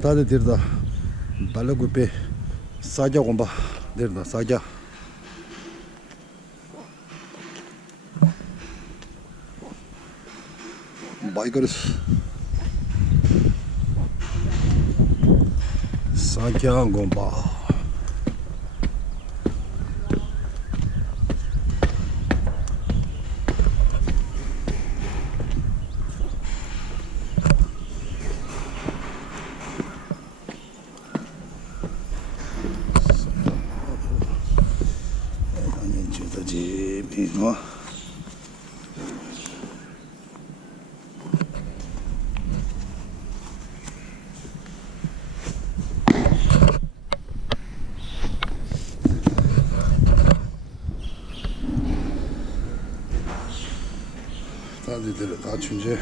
다들 들다 발라구페 사자 공바 들다 사자 바이거스 사자 공바 다들 다 춘제